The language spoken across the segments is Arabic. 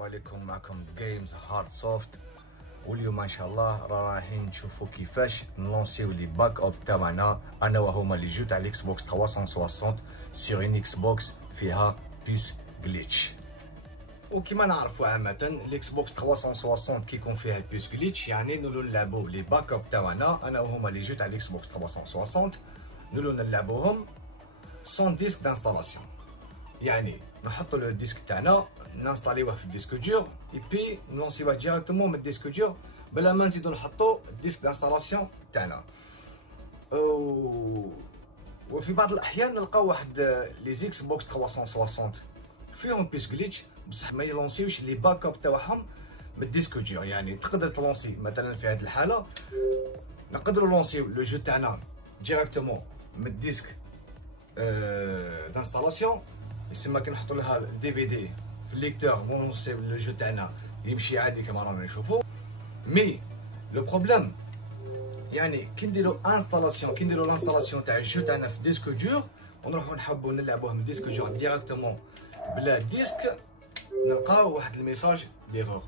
السلام عليكم. معكم جيمز هارد سوفت، واليوم ان شاء الله رايحين نشوفوا كيفاش نلونسيو لي باك اب تاعنا انا وهما لي جو تاع الاكس بوكس 360 سور ان اكس بوكس فيها بيس جليتش. وكما نعرفوا عامه الاكس بوكس 360 كي يكون فيها بيس جليتش يعني نولو نلعبوا لي باك اب تاعنا انا وهما لي جو تاع الاكس بوكس 360 نولو نلعبوهم سون ديسك دانستالاسيون، يعني نحطوا لو ديسك تاعنا نانستاليوه في الديسك دور اي بي نلونسيوه ديريكتومون من الديسك دور بلا ما نزيدو نحطوا الديسك دانستالاسيون تاعنا. وفي بعض الاحيان نلقاو واحد لي زيكس بوكس 360 فيهم بيس جليتش بصح ما يلونسيوش لي باك اب تاعهم من الديسك دور. يعني تقدر تلونسي مثلا في هذه الحاله نقدروا نلونسيو لو جو تاعنا ديريكتومون من الديسك دانستالاسيون، يسمى كي نحطوا لها دي في دي في الليكتور ونلونسيو لو جو تاعنا يمشي عادي كما رانا نشوفوا. مي لو بروبليم يعني كي نديرو انستالاسيون كي نديرو لانستالاسيون تاع الجو تاعنا في ديسك دور ونروحو نحبو نلعبوه من ديسك دور ديريكتومون بلا ديسك نلقاو واحد الميساج ديغور.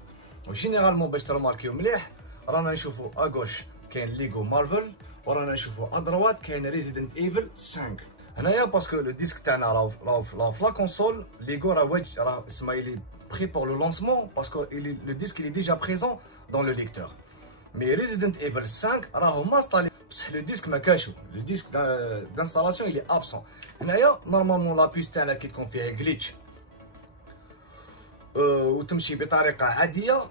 وجينيرالمون باش ترماركيو مليح رانا نشوفو اغوش كاين ليغو مارفل ورانا نشوفو ادروات كاين ريزيدنت ايفل 5 هنايا باسكو لو ديسك تاعنا راهو في لا كونسول ليغو راه اسمها لي بري بور لو لونسمون باسكو لو ديسك il est déjà présent dans le lecteur. مي ريزيدنت ايفل 5 راهو مانستالي بصح لو ديسك ما كاشو، لو ديسك دانستالاسيون il est absent. هنايا نورمالمون لا بيس تاعنا كي تكون فيها جليتش وتمشي بطريقه عاديه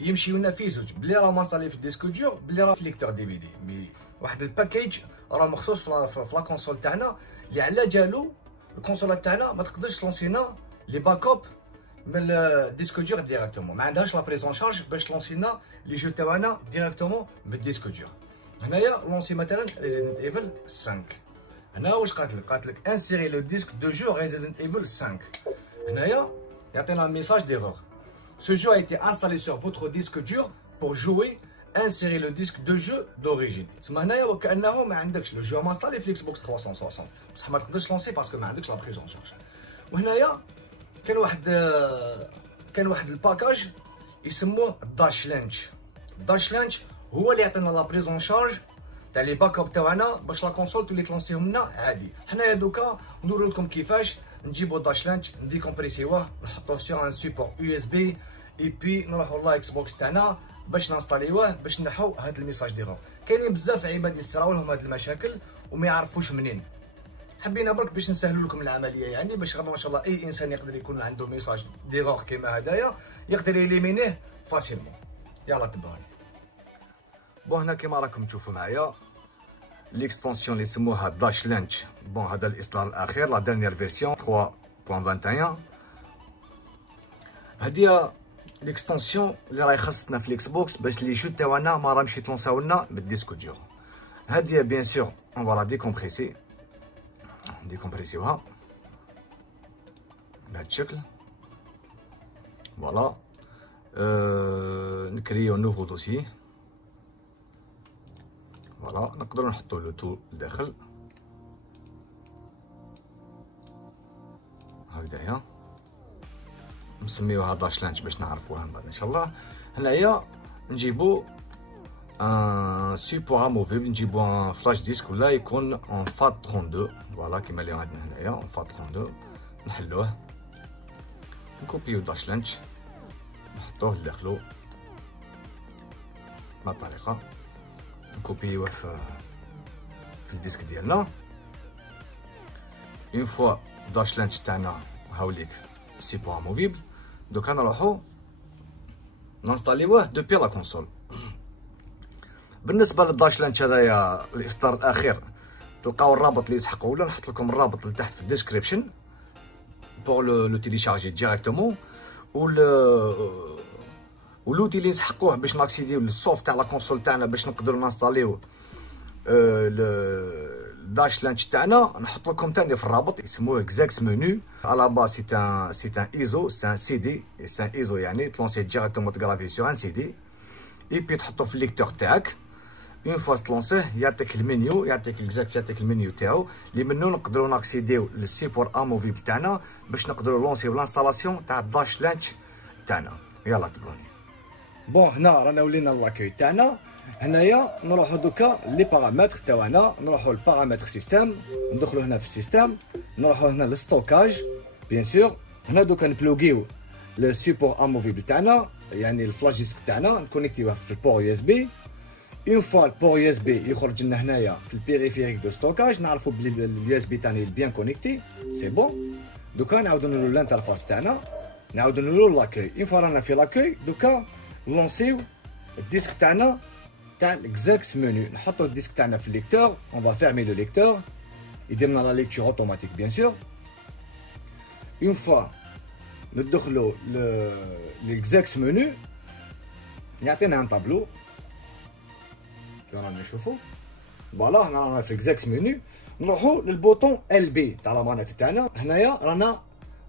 يمشي لنا في زوج بلي راه مانستالي في الديسك دور بلي راه في ليكتور دي في دي. مي واحد الباكيج راه مخصوص في لا كونسول تاعنا اللي على جالو الكونسولات تاعنا ما تقدرش تلونسينا لي باك اب من الديسك دور ديريكتومون، ما عندهاش لا بريزون شارج باش تلونسينا لي جو تاعنا ديريكتومون من الديسك دور. هنايا لونسي مثلا ريزيدنت ايفل 5. هنا واش قالت لك انسيري لو ديسك دو جو ريزيدنت ايفل 5. هنايا يعطينا الميساج ديغور ce jeu a été installé sur votre disque dur pour jouer. Insérez le disque de jeu d'origine. تسمى هنايا وكانه ما عندكش لو جو مانستالي في الاكس بوكس 360 بصح ما تقدرش لونسي باسكو ما عندكش لا بريزون شارج. وهنايا كاين واحد الباكاج يسموه داش لانش. داش لانش هو اللي يعطينا لا بريزون شارج تاع لي باك اب تاعنا باش لا كونسول تولي تلونسيهم لنا عادي. حنايا دوكا ندورو لكم كيفاش نجيبو داش لانش نديكومبريسيوه نحطوه سور ان سيبور يو اس بي اي بي نروحو لا اكس بوكس تاعنا باش نانستاليوه باش نحو هاد الميساج ديغور. كاينين بزاف عباد يصراو لهم هاد المشاكل وما يعرفوش منين. حبينا برك باش نسهلوا لكم العمليه يعني باش غير ما شاء الله اي انسان يقدر يكون عنده ميساج ديغور كيما هدايا يقدر يليمينيه فاسيلمون. يلا تبعوني. بون هنا كيما راكم تشوفوا معايا ليكستونسيون اللي يسموها داش لانش. بون هذا الاصدار الاخير لا ديرنيير فيرسيون 3.21. هادي ليكستونسيون اللي راهي خاصتنا في الاكس بوكس باش لي جو تاعنا ما راهمش يتلونساو لنا بالديسك دور. هادي بيان سور اون فوالا ديكومبريسيوها بهذا الشكل. فوالا نكريو نوفو دوسي. فوالا نقدروا نحطوا لو تو لداخل هكذايا نسميوها داش لانش باش نعرفوها من بعد ان شاء الله. هنايا نجيبو ان سيبور اموفيبل، نجيبو ان فلاش ديسك ولا يكون اون فات 32. فوالا كيما اللي عندنا هنايا اون فات 32 نحلوه نكوبيو داش لانش نحطوه لداخلو بهاد الطريقه نكوبيوه في الديسك ديالنا. اون فوا داش لانش تاعنا هاوليك سيبور اموفيبل دوكا نروحو نانستاليوه دوبي لا كونسول. بالنسبه للداش لانش هذايا الاصدار الاخير تلقاو الرابط اللي يسحقوا ولا نحط لكم الرابط لتحت في الديسكريبشن بور لو تيليشارجي ديريكتومون ولوتي اللي نسحقوه باش ناكسيديو للسوفت تاع لا كونسول تاعنا باش نقدروا نانستاليو داش لانش تاعنا نحط لكم ثاني في الرابط يسموه اكزاكس منو. على با سي ان ايزو سي ان سي دي سي ان ايزو يعني تلونسي ديريكتومون تغرافي سور ان سي دي اي بي تحطو في الليكتور تاعك. اون فوا تلونسيه يعطيك المنيو يعطيك اكزاكت يعطيك المنيو تاعو اللي منو نقدروا ناكسيديو للسيبور اموفيبل تاعنا باش نقدروا لونسيو لانستالاسيون تاع داش لانش تاعنا. يلا تبعوني. بون هنا رانا ولينا لاكوي تاعنا. هنايا نروحو دوكا لي بارامتر تاعنا، نروحو للبارامتر سيستم، ندخلو هنا في السيستم، نروحو هنا للستوكاج بيان سور. هنا دوكا نبلوغيو لو سيبور اموفيبل تاعنا، يعني الفلاش ديسك تاعنا نكونيكتيوه في البور يو اس بي. اون فوا البور يو اس بي يخرج لنا هنايا في البيريفيريك دو ستوكاج، نعرفو بلي اليو اس بي تاعنا بيان كونيكتي سي بون. دوكا نعاودو نولو الانترفاس تاعنا، نعاودو نولو لاكوي. اون فوا رانا في لاكوي دوكا نلونسيو الديسك تاعنا تاع الاكزاكس منو، نحطو الديسك تاعنا في الليكتور. اون فا فيرمي لو ليكتور، يدير لنا لا ليكتور اوتوماتيك بيان سور. اون فوا ندخلو للاكزاكس منو، يعطينا ان طابلو كيما رانا نشوفو. فوالا هنا رانا في الاكزاكس منو، نروحو للبوطون ال بي تاع لا مانيت تاعنا. هنايا رانا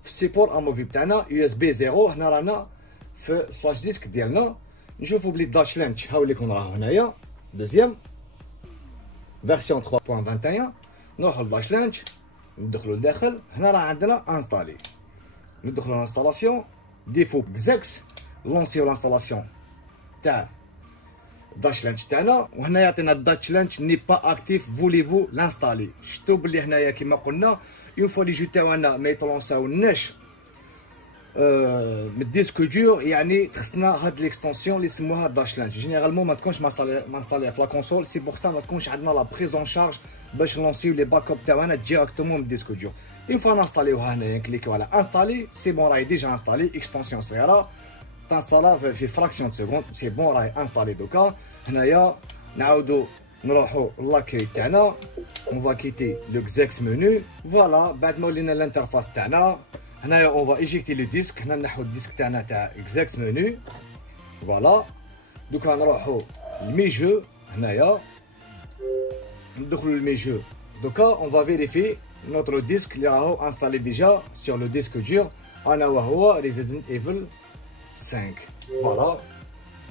في السيبور اموفيبل تاعنا يو اس بي 0. هنا رانا في الفلاش ديسك ديالنا. نشوفو بلي داش لانش هاوليكم راهو هنايا دوزيام فيرسيون 3.21. نروحو لداش لانش، ندخلو لداخل. هنا راه عندنا انستالي، ندخلو لانستالاسيون ديفو اكزاكس، لونسيو لانستالاسيون تاع داش لانش تاعنا. وهنا يعطينا داش لانش ني با اكتيف فوليفو لانستالي. شفتو بلي هنايا كيما قلنا اون فوا لي جو تاعنا ما يطلونساوناش من الديسك دور، يعني خصنا هاد ليكستونسيون اللي سموها داش لانش. جينيرالمون ما تكونش مانستالي في لا كونسول، سي بوغ سا ما تكونش عندنا لا بريزون شارج باش نلونسيو لي باك اب تاعنا ديريكتومون من الديسك دور. اون فوا نانستاليوها هنايا نكليكيو على انستالي، سي بون راهي ديجا انستالي. اكستونسيون صغيره تانستالا في فراكسيون سكوند، سي بون راهي انستالي. دوكا هنايا نعاودو نروحو لاكوي تاعنا، اون فا كيتي لو اكزاكس منو. فوالا بعد ما ولينا الانترفاس تاعنا هنايا اون فا ايجيكتي لو ديسك. هنا نحو الديسك تاعنا تاع اكزاكس منو. فوالا دوكا نروحو لمي جو. هنايا ندخلو لمي جو. دوكا اون فا فيريفي نوترو ديسك اللي راهو انستالي ديجا سور لو ديسك دور، انا وهو ريزيدنت ايفل 5. فوالا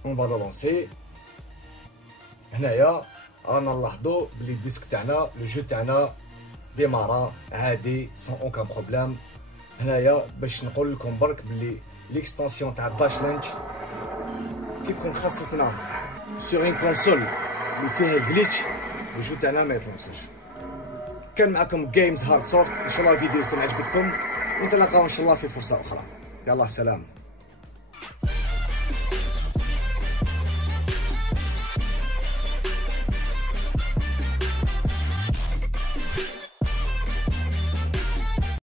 اون فا لونسي. هنايا رانا نلاحظو بلي الديسك تاعنا لو جو تاعنا ديمارا عادي سون اوكان بروبليم. هنايا باش نقول لكم برك بلي ليكستونسيون تاع داش لانش كي تكون خاصتنا سور ان كونسول اللي فيها جليتش الجو تاعنا ما يطلونساش. كان معكم جيمز هارد سوفت، ان شاء الله الفيديو يكون عجبتكم، ونتلاقاو ان شاء الله في فرصه اخرى. يلا سلام.